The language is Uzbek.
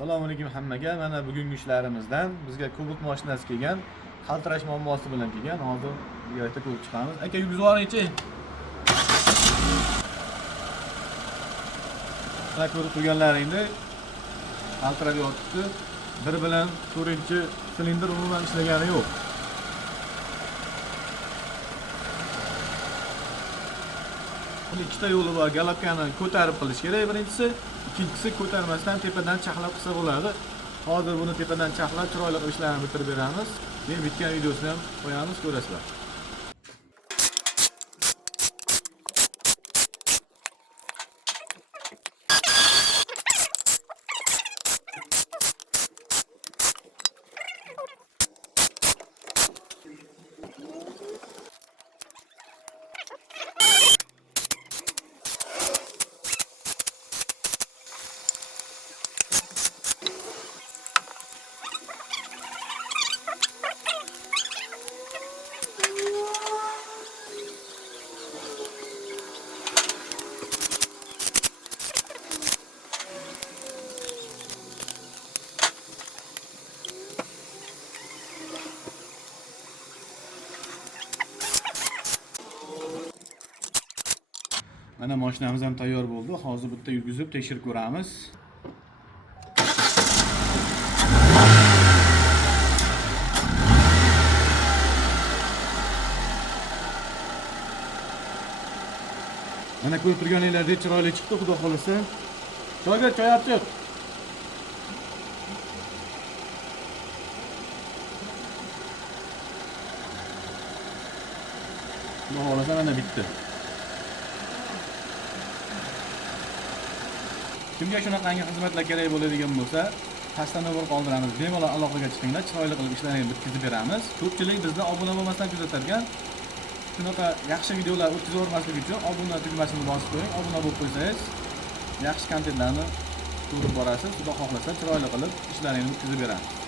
Assalomu alaykum hammaga. Mana bugungi ishlarimizdan bizga kubik mashinasi kelgan, qaltirash muammosi bilan kelgan. Hozir yerda ko'rib chiqamiz. Aka yugurib yuboring-chi. Mana ko'rib turganlaringni qaltirab yotibdi. Bir bilan 4-silindr umuman ishlagani yo'q. Buni ikkita yo'li bor. Galobkani ko'tarib qilish kerak birinchisi, ikkinchisi ko'tarmasdan tepadan chaqlab qilsa bo'ladi. Hozir buni tepadan chaqlab chiroyli qilib ishlarni bitirib beramiz. Keyin bitgan videosini ham qo'yamiz, ko'rasizlar. Mana mashinamiz ham tayyor bo'ldi. Hozir bitta yurgizib tekshirib ko'ramiz. Mana ko'rib turganingizdek chiroyli chiqdi, xudo xolasa. Choyga choy olib Xudo xolasa mana bitti. Kimga shunaqangi xizmatlar kerak bo'ladigan bo'lsa, pastdan navbar qoldiramiz. Bemalol aloqaga chiqinglar, chiroyli qilib ishlarini bitkazib beramiz. Ko'pchilik bizni obuna bo'lmasdan kuzatadigan. Shunaqa yaxshi videolar o'tkazavermaslik uchun obuna tugmasini bosib qo'ying. Obuna bo'lib qo'ysangiz, yaxshi kontentlarni ko'rib borasiz. Xudo xohlasa chiroyli qilib ishlarini bitkazib beramiz.